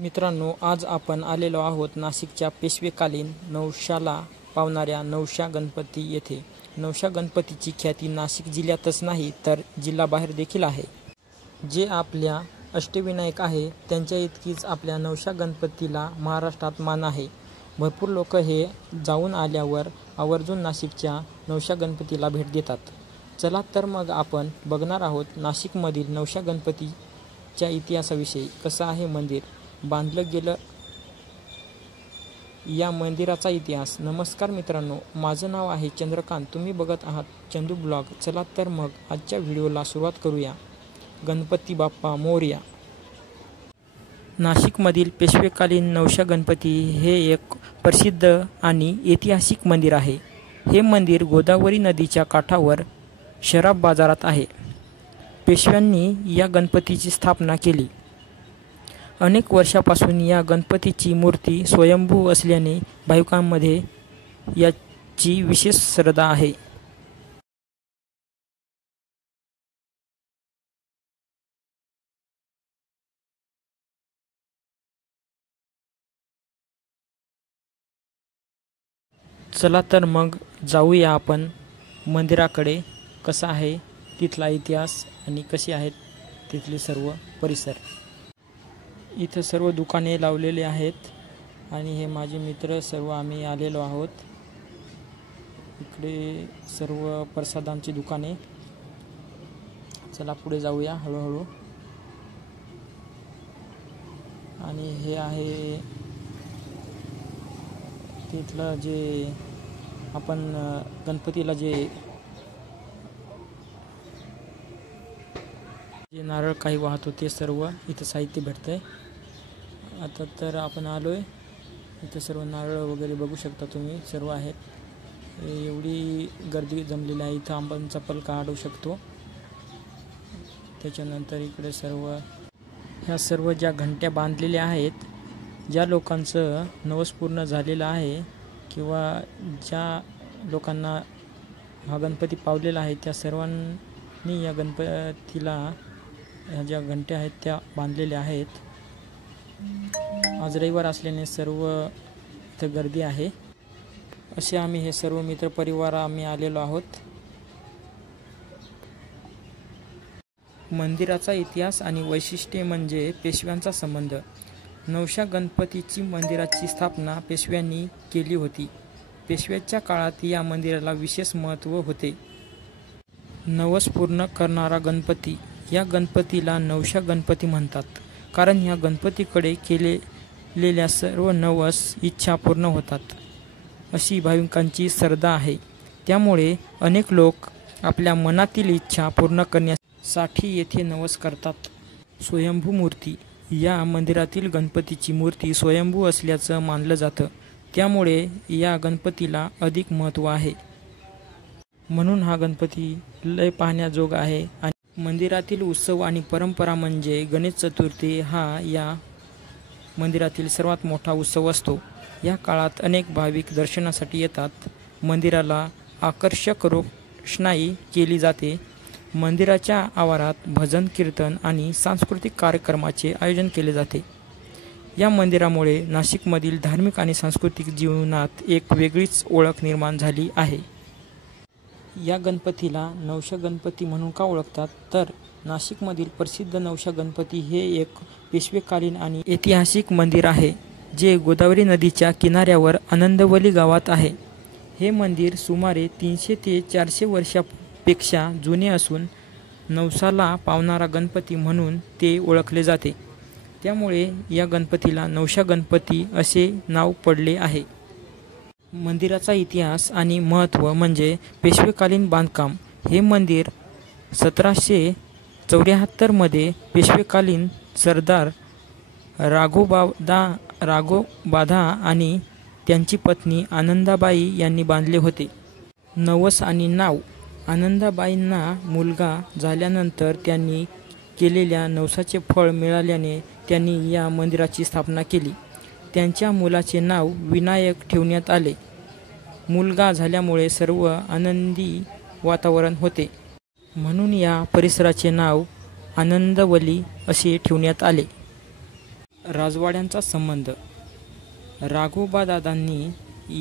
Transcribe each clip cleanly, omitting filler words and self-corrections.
मित्रांनो, आज आपण आलेलो आहोत नाशिकच्या पेशवेकालीन नवशाला पावणाऱ्या नवशा गणपती येथे। नवशा गणपतीची ख्याती नाशिक जिल्ह्यातच नाही तर जिल्हाबाहेर देखील आहे। जे आपल्या अष्टविनायक आहे त्यांच्या इतकीच आपल्या नवशा गणपतीला महाराष्ट्रात मान आहे। भरपूर लोक हे जाऊन आल्यावर आवर्जून नाशिकच्या नवशा गणपतीला भेट देतात। चला तर मग आपण बघणार आहोत नाशिकमधील नवशा गणपतीच्या इतिहासाविषयी। कसं आहे मंदिर बांधलं गेलं, या मंदिराचा इतिहास। नमस्कार मित्रांनो, माझं नाव आहे चंद्रकांत, तुम्ही बघत आहात चंदू ब्लॉग। चला तर मग आजच्या व्हिडिओला सुरुवात करूया। गणपती बाप्पा मोरया। नाशिकमधील पेशवेकालीन नवशा गणपती हे एक प्रसिद्ध आणि ऐतिहासिक मंदिर आहे। हे मंदिर गोदावरी नदीच्या काठावर शराफ बाजारात आहे। पेशव्यांनी या गणपतीची स्थापना केली। अनेक वर्षापासून या गणपतीची मूर्ती स्वयंभू असल्याने भाविकांमध्ये याची विशेष श्रद्धा आहे। चला तर मग जाऊया आपण मंदिराकडे। कसा आहे तिथला इतिहास आणि कशी आहेत तिथले सर्व परिसर। इथं सर्व दुकाने लावलेले आहेत आणि हे माझे मित्र सर्व आम्ही आलेलो आहोत। इकडे सर्व प्रसादांची दुकाने। चला पुढे जाऊया हळूहळू। आणि हे आहे तिथलं जे आपण गणपतीला जे नारळ काही वाहतो ते सर्व इथं साहित्य भेटतंय। आता तर आपण आलोय इथं सर्व नारळ वगैरे बघू शकता तुम्ही, सर्व आहेत। एवढी गर्दी जमलेली आहे इथं आपण चप्पल काढू शकतो। त्याच्यानंतर इकडे सर्व ह्या सर्व ज्या घंट्या बांधलेल्या आहेत, ज्या लोकांचं नवस पूर्ण झालेलं आहे किंवा ज्या लोकांना हा गणपती पावलेला आहे त्या सर्वांनी या गणपतीला ह्या ज्या घंट्या आहेत त्या बांधलेल्या आहेत। आज रविवार असल्याने सर्व इथं गर्दी आहे। असे आम्ही हे सर्व मित्रपरिवार आम्ही आलेलो आहोत। मंदिराचा इतिहास आणि वैशिष्ट्ये म्हणजे पेशव्यांचा संबंध। नवशा गणपतीची मंदिराची स्थापना पेशव्यांनी केली होती। पेशव्यांच्या काळात या मंदिराला विशेष महत्त्व होते। नवस पूर्ण करणारा गणपती, या गणपतीला नवशा गणपती म्हणतात, कारण ह्या गणपतीकडे केलेल्या सर्व नवस इच्छा पूर्ण होतात अशी भाविकांची श्रद्धा आहे। त्यामुळे अनेक लोक आपल्या मनातील इच्छा पूर्ण करण्यासाठी येथे नवस करतात। स्वयंभू मूर्ती, या मंदिरातील गणपतीची मूर्ती स्वयंभू असल्याचं मानलं जातं, त्यामुळे या गणपतीला अधिक महत्त्व आहे। म्हणून हा गणपती लय पाहण्याजोग आहे। आणि मंदिरातील उत्सव आणि परंपरा म्हणजे गणेश चतुर्थी हा या मंदिरातील सर्वात मोठा उत्सव असतो। या काळात अनेक भाविक दर्शनासाठी येतात। मंदिराला आकर्षक रोषणाई केली जाते। मंदिराच्या आवारात भजन कीर्तन आणि सांस्कृतिक कार्यक्रमाचे आयोजन केले जाते। या मंदिरामुळे नाशिकमधील धार्मिक आणि सांस्कृतिक जीवनात एक वेगळीच ओळख निर्माण झाली आहे। या गणपतीला नवशा गणपती म्हणून का ओळखतात तर नाशिकमधील प्रसिद्ध नवशा गणपती हे एक पेशवेकालीन आणि ऐतिहासिक मंदिर आहे, जे गोदावरी नदीच्या किनाऱ्यावर आनंदवली गावात आहे। हे मंदिर सुमारे 300 ते 400 वर्षापेक्षा जुने असून नवसाला पावणारा गणपती म्हणून ते ओळखले जाते। त्यामुळे या गणपतीला नवशा गणपती असे नाव पडले आहे। मंदिराचा इतिहास आणि महत्त्व म्हणजे पेशवेकालीन बांधकाम। हे मंदिर 1774 मध्ये पेशवेकालीन सरदार राघोबाधा आणि त्यांची पत्नी आनंदाबाई यांनी बांधले होते। नवस आणि नाव, आनंदाबाईंना मुलगा झाल्यानंतर त्यांनी केलेल्या नवसाचे फळ मिळाल्याने त्यांनी या मंदिराची स्थापना केली। त्यांच्या मुलाचे नाव विनायक ठेवण्यात आले। मुलगा झाल्यामुळे सर्व आनंदी वातावरण होते, म्हणून या परिसराचे नाव आनंदवली असे ठेवण्यात आले। राजवाड्यांचा संबंध. राघोबादादांनी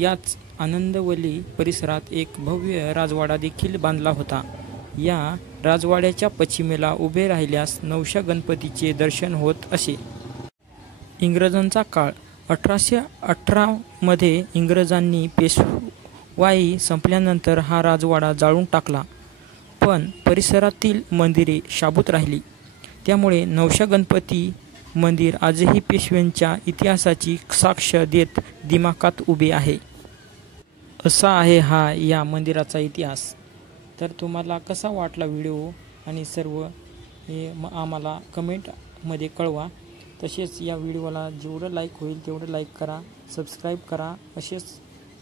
याच आनंदवली परिसरात एक भव्य राजवाडा देखील बांधला होता. या राजवाड्याच्या पश्चिमेला उभे राहिल्यास नवशा गणपतीचे दर्शन होत असे. इंग्रजांचा काळ. 1818 मध्ये इंग्रजांनी पेशवाई संपल्यानंतर हा राजवाडा जाळून टाकला, पण परिसरातील मंदिरे शाबूत राहिली. त्यामुळे नवशा गणपती मंदिर आजही पेशव्यांच्या इतिहासाची साक्ष देत दिमाखात उभे आहे. असा आहे हा या मंदिराचा इतिहास. तर तुम्हाला कसा वाटला व्हिडिओ आणि सर्व हे आम्हाला कमेंटमध्ये कळवा. तसेच या व्हिडिओला जेवढं लाईक होईल तेवढं लाईक करा, सबस्क्राईब करा. असेच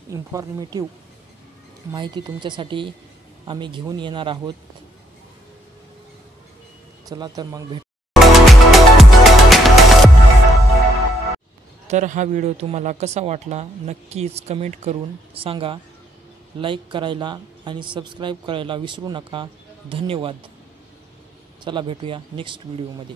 इन्फॉर्मेटिव्ह माहिती तुमच्यासाठी आम्ही घेऊन येणार आहोत. चला तर मग भेट. तर हा व्हिडिओ तुम्हाला कसा वाटला नक्कीच कमेंट करून सांगा. लाईक करायला आणि सबस्क्राईब करायला विसरू नका. धन्यवाद. चला भेटूया नेक्स्ट व्हिडिओमध्ये.